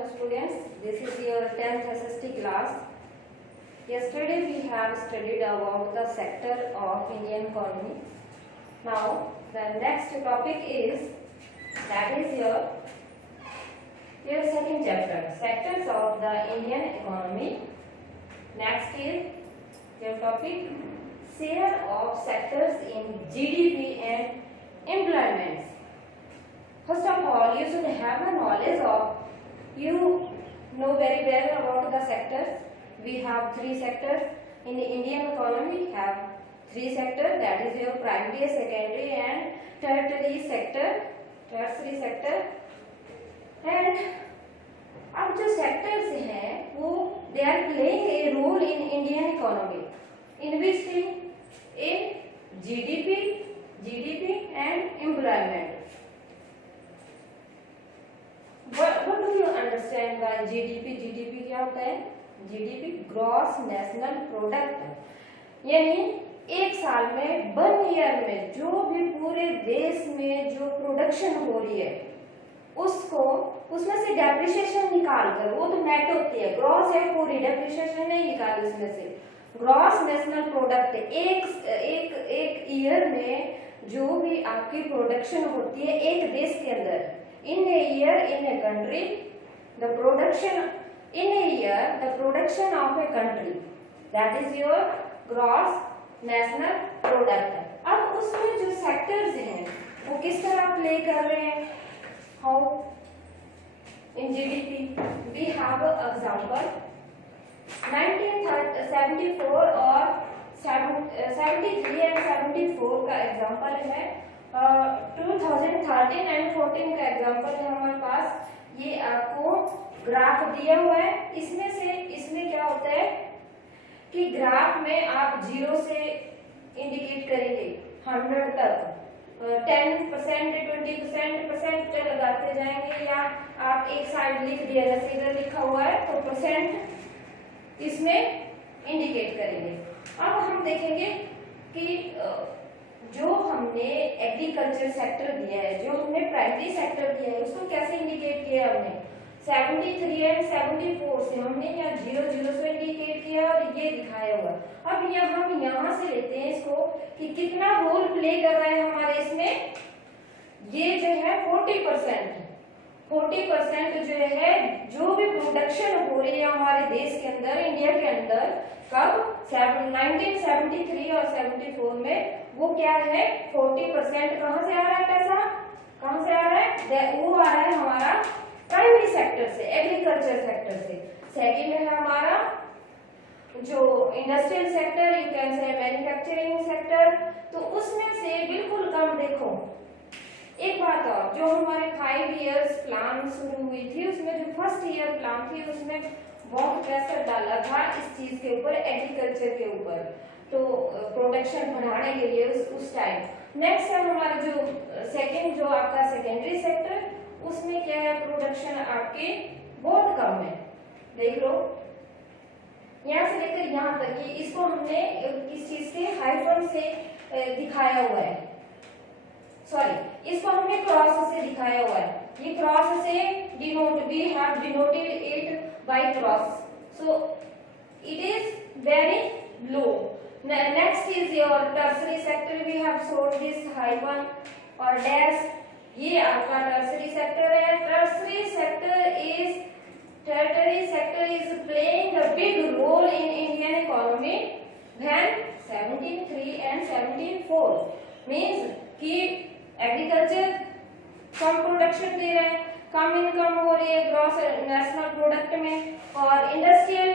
Hello students, this is your 10th SST class. Yesterday we have studied about the sector of Indian economy. Now the next topic is your second chapter, sectors of the Indian economy. Next is your topic, share of sectors in GDP and employment. First of all, you should have a knowledge of, you know very well about the sectors. We have three sectors in the Indian economy. We have three sectors, that is your primary, secondary and tertiary sector. And अब जो sectors हैं वो they are playing a role in Indian economy. In which thing? In GDP and employment. What do you understand by GDP? GDP क्या होता है? GDP gross national product, यानी एक साल में 1 ईयर में जो भी पूरे देश में जो प्रोडक्शन हो रही है उसको उसमें से डेप्रिसिएशन निकाल कर, वो तो नेट होती है, ग्रॉस है पूरी, डेप्रिसिएशन नहीं निकाली उसमें से, ग्रॉस नेशनल प्रोडक्ट एक ईयर में जो भी आपकी प्रोडक्शन होती है एक देश के अंदर, in a year in a country, the production in a year, the production of a country, that is your gross national product. अब उसमें जो सेक्टर्स हैं वो किस तरह प्ले कर रहे हैं? How in GDP we have an example 1974 और 73 एंड 74 का एग्जाम्पल है, 2013 एंड 14 का एग्जाम्पल है हमारे पास। ये आपको ग्राफ दिया हुआ है, इसमें क्या होता है कि ग्राफ में आप 0 से इंडिकेट करेंगे 100 तक, 10%, 20% लगाते जाएंगे, या आप एक साइड लिख दिया जैसे इधर लिखा हुआ है तो परसेंट इसमें इंडिकेट करेंगे। अब हम देखेंगे कि जो हमने एग्रीकल्चर सेक्टर दिया है, जो हमने प्राइमरी सेक्टर दिया है, उसको कैसे इंडिकेट किया हमने? 73 एंड 74 से हमने यहाँ 0 से इंडिकेट किया और ये दिखाया हुआ। अब हम यहाँ से लेते हैं इसको कि कितना रोल प्ले कर रहा है हमारे इसमें, ये जो है 40% जो है, जो भी प्रोडक्शन हो रही है हमारे देश के अंदर, इंडिया के अंदर, कब 1973 और 74 में, वो क्या है 40% कहाँ से आ रहा है पैसा, कहाँ से आ रहा है? वो आ रहा है हमारा प्राइमरी सेक्टर से, एग्रीकल्चर सेक्टर से। सेकंड है हमारा जो industrial sector, you can say manufacturing sector, तो उसमें से बिल्कुल कम। देखो एक बात और, जो हमारे 5 इयर्स प्लान शुरू हुई थी उसमें जो फर्स्ट ईयर प्लान थी उसमें बहुत प्रेशर डाला था इस चीज के ऊपर, एग्रीकल्चर के ऊपर, तो प्रोडक्शन बढ़ाने के लिए उस टाइम। नेक्स्ट है हमारा जो सेकंड, जो आपका सेकेंडरी सेक्टर, उसमें क्या है, प्रोडक्शन आपके बहुत कम है। देख लो यहाँ से लेकर यहाँ तक कि इसको हमने किस चीज के हाइफन से दिखाया हुआ है, सॉरी इसको हमने क्रॉस से दिखाया हुआ है। ये क्रॉस से denote, we have denoted it by cross, so it is very low. Next is your tertiary sector, we have shown this hyphen or dash, ये आपका tertiary sector है। tertiary sector is playing a big role in Indian economy when 73 and 74 means कि agriculture कम production दे रहे हैं, कम income हो रही है gross national product में, और इंडस्ट्रियल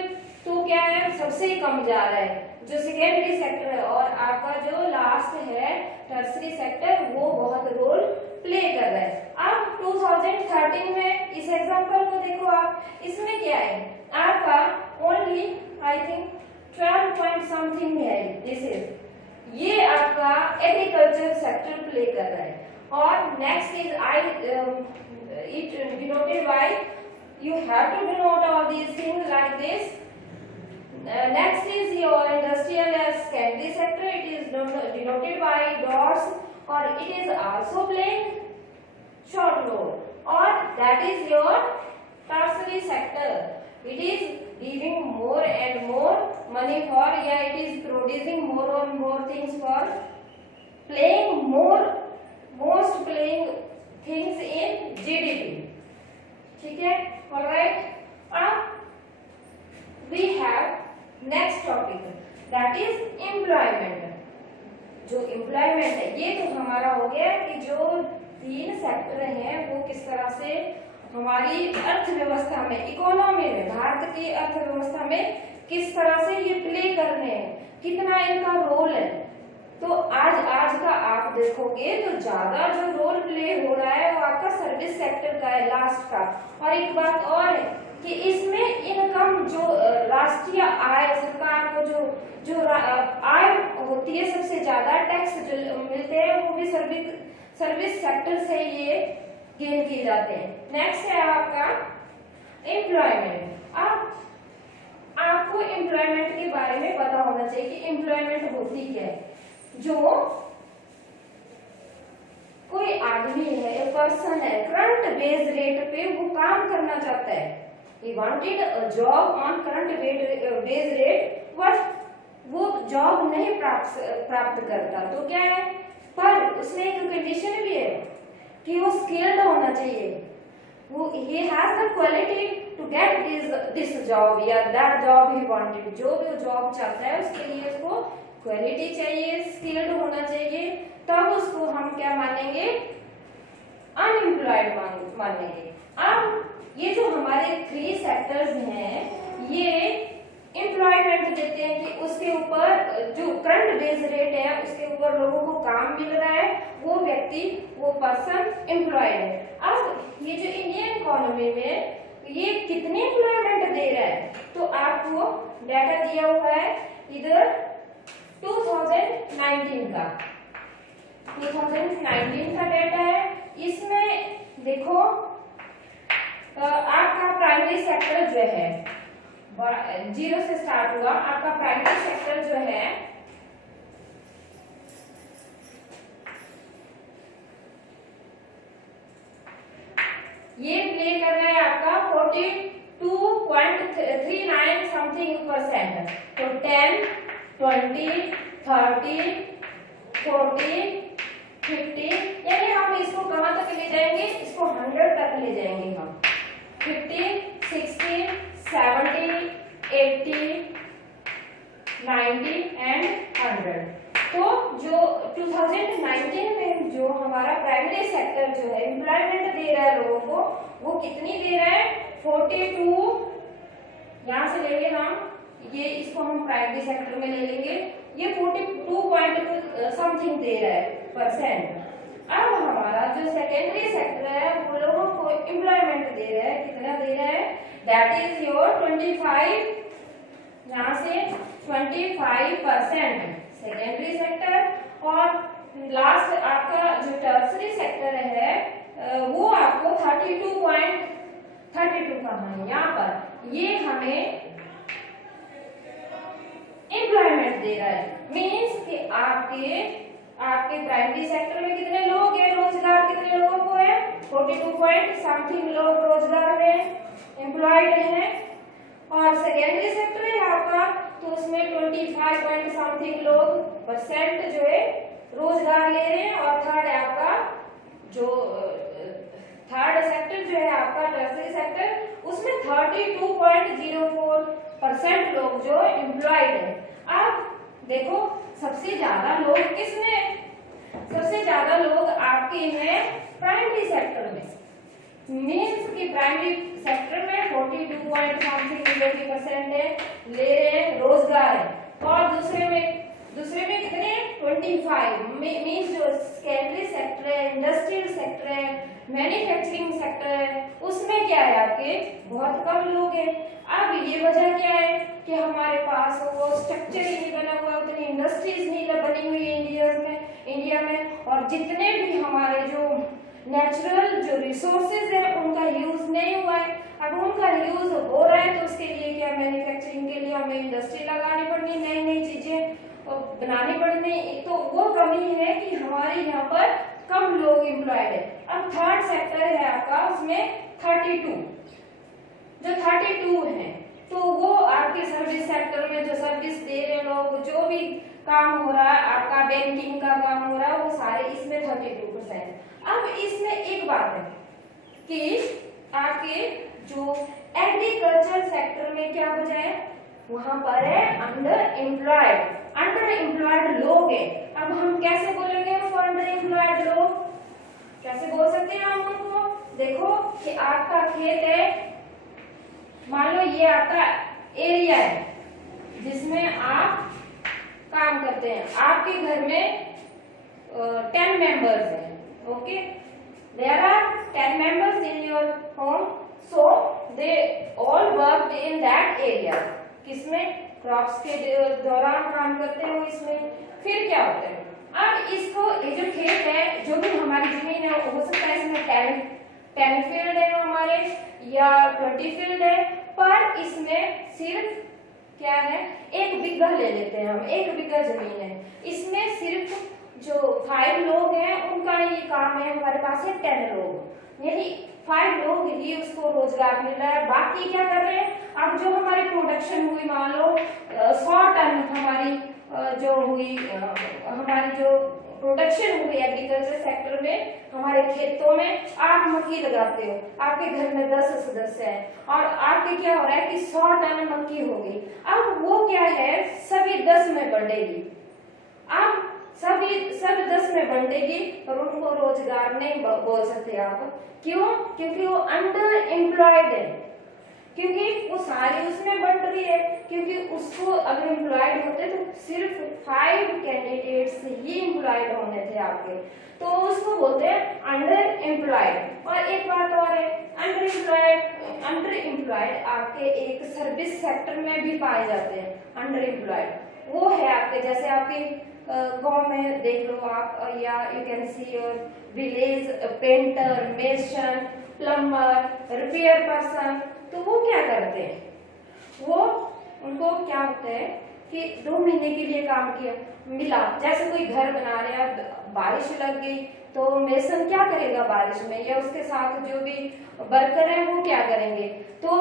तो क्या है सबसे कम जा रहा है जो सेकेंडरी सेक्टर है, और आपका जो लास्ट है टर्सरी सेक्टर वो बहुत रोल प्ले कर रहा है। अब 2013 में इस एग्जांपल को देखो आप, इसमें क्या है आपका only I think 12 point something है, दिस इज ये आपका एग्रीकल्चर सेक्टर प्ले कर रहा है। और next is it denoted by, you have to denote all these things like this. Next is your industrial as secondary sector, it is denoted by dots, or it is also playing short load, or that is your tertiary sector, it is giving more and more money for, yeah, it is producing more and more things for playing most playing things in GDP. ठीक है, alright. अब we have next topic, that is employment. जो employment है, ये तो हमारा हो गया कि जो 3 सेक्टर हैं वो किस तरह से हमारी अर्थव्यवस्था में, इकोनॉमी में, भारत की अर्थव्यवस्था में किस तरह से ये प्ले कर रहे हैं, कितना इनका रोल है। तो आज का आप देखोगे तो ज्यादा जो रोल प्ले हो रहा है वो आपका सर्विस सेक्टर का है, लास्ट का। और एक बात और है कि इसमें इनकम जो राष्ट्रीय आय, सरकार को जो आय होती है, सबसे ज्यादा टैक्स जो मिलते हैं वो भी सर्विस सेक्टर से ये गेन किए जाते हैं। नेक्स्ट है आपका एम्प्लॉयमेंट। आपको एम्प्लॉयमेंट के बारे में पता होना चाहिए कि एम्प्लॉयमेंट होती क्या है। जो कोई आदमी है, पर्सन है, करंट बेस रेट पे वो काम करना चाहता है, he wanted a job on current base rate, but वो जॉब नहीं प्राप्त करता, तो क्या है, पर उसमें एक कंडीशन भी है कि वो स्किल्ड होना चाहिए, वो he has the quality to get this job या that job he wanted, जो भी वो जॉब चाहता है उसके लिए उसको क्वालिटी चाहिए, स्किल्ड होना चाहिए, तब उसको हम क्या मानेंगे, अनएम्प्लॉयड मानेंगे। अब ये जो हमारे 3 सेक्टर्स हैं ये एम्प्लॉयमेंट देते हैं कि उसके ऊपर जो करंट बेस रेट है उसके ऊपर लोगों को काम मिल रहा है, वो व्यक्ति, वो पर्सन एम्प्लॉयड है। अब ये जो इंडियन इकोनॉमी में ये कितने एम्प्लॉयमेंट दे रहा है, तो आपको डाटा दिया हुआ है इधर 2019 का 2019 का डाटा है। इसमें देखो आपका प्राइमरी सेक्टर जो है 0 से स्टार्ट हुआ, आपका प्राइमरी सेक्टर जो है ये प्ले कर रहा है आपका 42.39 समथिंग %। तो 10, 20, 30, 40, 50, यानी हम इसको कहां तक ले जाएंगे, इसको 100 तक ले जाएंगे हम। 50, 60, 70, 80, 90 एंड 100। तो जो 2019 में जो हमारा प्राइमरी सेक्टर जो है एम्प्लॉयमेंट दे रहा है लोगों को, वो कितनी दे रहा है, 42, यहां से लेंगे हम, ये इसको हम प्राइमरी सेक्टर में ले लेंगे, ये 42 समथिंग दे रहा है %। अब हमारा जो सेकेंडरी सेक्टर है वो लोगों को एम्प्लॉयमेंट दे रहा है, कितना दे रहा है, दैट इज योर 25, यहाँ से 25% सेकेंडरी सेक्टर। और लास्ट आपका जो टर्सरी सेक्टर है वो आपको 32.32 कहाँ है, यहाँ पर ये हमें एम्प्लॉयमेंट दे रहा है। मीन्स कि आपके प्राइमरी सेक्टर में कितने लोग हैं, रोजगार कितने लोगों को है, 42 पॉइंट समथिंग लोग रोजगार में एम्प्लॉयड हैं। और सेकेंडरी सेक्टर है आपका, तो उसमें 25 पॉइंट समथिंग लोग % जो है रोजगार ले रहे हैं। और थर्ड है आपका जो थर्ड सेक्टर जो है आपका टर्सरी सेक्टर, उसमें 32.04% लोग जो एम्प्लॉयड है। अब देखो सबसे ज्यादा लोग किसमें, सबसे ज्यादा लोग आपके हैं प्राइमरी सेक्टर में, मीन्स कि प्राइमरी सेक्टर में 42.something% है, ले रहे हैं, रोजगार है। और दूसरे में कितने, 25, मीन्स जो सेकेंडरी सेक्टर है, इंडस्ट्रियल सेक्टर है, मैन्युफैक्चरिंग सेक्टर है, उसमें क्या है आपके बहुत कम लोग हैं। अब ये वजह क्या है कि हमारे पास वो स्ट्रक्चर ही नहीं बना हुआ, उतनी इंडस्ट्रीज नहीं बनी हुई है इंडिया में, और जितने भी हमारे जो नेचुरल जो रिसोर्सेज है उनका यूज नहीं हुआ है। अब उनका यूज हो रहा है तो उसके लिए क्या, मैन्युफैक्चरिंग के लिए हमें इंडस्ट्री लगानी पड़नी, नई नई चीजें बनानी पड़नी, तो वो कमी है कि हमारे यहाँ पर कम लोग एम्प्लॉयड है। अब थर्ड सेक्टर है आपका, उसमें 32 सेक्टर में जो सर्विस दे रहे लोग, जो भी काम हो रहा है, आपका बैंकिंग का काम हो रहा है, वो सारे इसमें 32%। अब इसमें एक बात है कि आपके जो एग्रीकल्चर सेक्टर में क्या हो जाए, वहां पर है अंडर एम्प्लॉयड लोग है। अब हम कैसे बोलेंगे उनको अंडर एम्प्लॉयड लोग, कैसे बोल सकते हैं हम उनको? देखो कि आपका खेत है, मान लो ये आपका एरिया है जिसमें आप काम करते हैं, आपके घर में 10 मेंबर्स हैं, okay, there are 10 members in your home, so they all work in that area. किसमें? क्रॉप्स के दौरान काम करते हो इसमें। फिर क्या होता है, अब इसको ये जो खेत है, जो भी हमारी जमीन है, हो सकता है इसमें 10 फील्ड है हमारे या 20 फील्ड है, पर इसमें सिर्फ क्या है, 1 बीघा ले लेते हैं हम, 1 बीघा जमीन है, इसमें सिर्फ जो 5 लोग हैं उनका ये काम है, हमारे पास है 10 लोग, यानी 5 लोग ही उसको रोजगार मिल रहा है। बाकी क्या कर रहे हैं, अब जो हमारी प्रोडक्शन हुई, मान लो 100 टन हमारी जो हुई, हमारी जो प्रोडक्शन हुई एग्रीकल्चर सेक्टर में, हमारे खेतों में आप मक्की लगाते हो, आपके घर में 10 सदस्य हैं और आपके क्या हो रहा है कि 100 टन मक्की होगी। अब वो क्या है, सभी 10 में बंटेगी। अब सब 10 में बंटेगी, पर उनको रोजगार नहीं बोल सकते आप। क्यों? क्योंकि वो अंडर एम्प्लॉयड है, क्योंकि वो सारी उसमें बंट रही है। क्योंकि उसको अगर एम्प्लॉयड होते तो सिर्फ 5 कैंडिडेट्स ही एम्प्लॉयड होने थे आपके, तो उसको बोलते हैं अंडर एम्प्लॉयड। और एक बात और है, अंडर एम्प्लॉयड आपके एक सर्विस सेक्टर में भी पाए जाते हैं। अंडर एम्प्लॉयड वो है आपके, जैसे आपके गांव में देख लो आप, या you can see your village, painter, mason, plumber, repair person, तो वो क्या करते हैं, वो उनको क्या होता है कि 2 महीने के लिए काम किया, मिला, जैसे कोई घर बना रहा है, बारिश लग गई तो मेसन क्या करेगा बारिश में, या उसके साथ जो भी वर्कर है वो क्या करेंगे, तो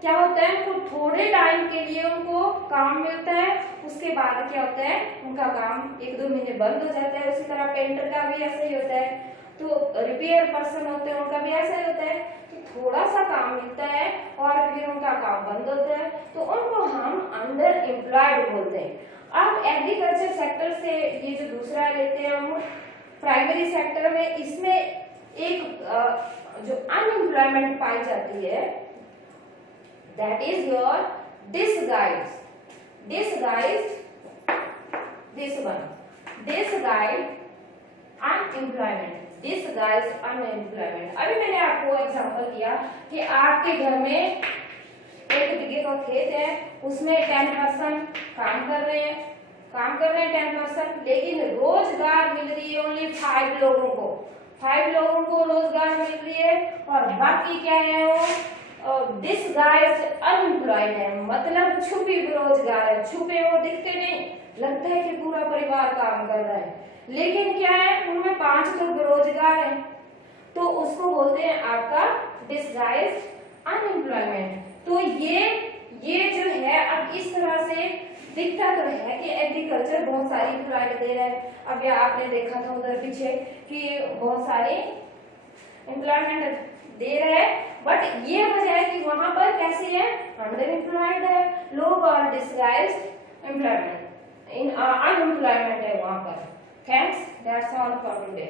क्या होता है, उनको थोड़े टाइम के लिए उनको काम मिलता है, उसके बाद क्या होता है, उनका काम 1-2 महीने बंद हो जाता है। उसी तरह पेंटर का भी ऐसा ही होता है, तो रिपेयर पर्सन होते हैं उनका भी ऐसा ही होता है, तो थोड़ा सा काम मिलता है और फिर उनका काम बंद होता है, तो उनको हम अंडर एम्प्लॉयड बोलते हैं। अब एग्रीकल्चर सेक्टर से ये जो दूसरा लेते हैं हम प्राइमरी सेक्टर में, इसमें एक जो अनएम्प्लॉयमेंट पाई जाती है, that is your disguised unemployment। अभी मैंने आपको एग्जांपल दिया कि आपके घर में 1 बीघे का खेत है, उसमें 10% काम कर रहे हैं 10%, लेकिन रोजगार मिल रही है ओनली 5 लोगों को, 5 लोगों को रोजगार मिल रही है, और बाकी क्या है, वो डिसगाइज्ड अनएम्प्लॉयड है, मतलब छुपी बेरोजगार है, छुपे वो दिखते नहीं, लगता है कि पूरा परिवार काम कर रहा है, लेकिन क्या है, उनमें 5 तो बेरोजगार है, तो उसको बोलते हैं आपका डिसगाइज्ड अनएम्प्लॉयमेंट। तो ये जो है, अब इस तरह से दिखता तो है कि एग्रीकल्चर बहुत सारी एम्प्लॉयमेंट दे रहा है। अब या आपने देखा था उधर पीछे कि बहुत सारे एम्प्लॉयमेंट दे रहा है, बट ये वजह है कि वहां पर कैसे है, अंडर एम्प्लॉयड है लोग और डिसगाइज्ड एम्प्लॉयमेंट, अनएम्प्लॉयमेंट है वहां पर। Thanks, that's all for today.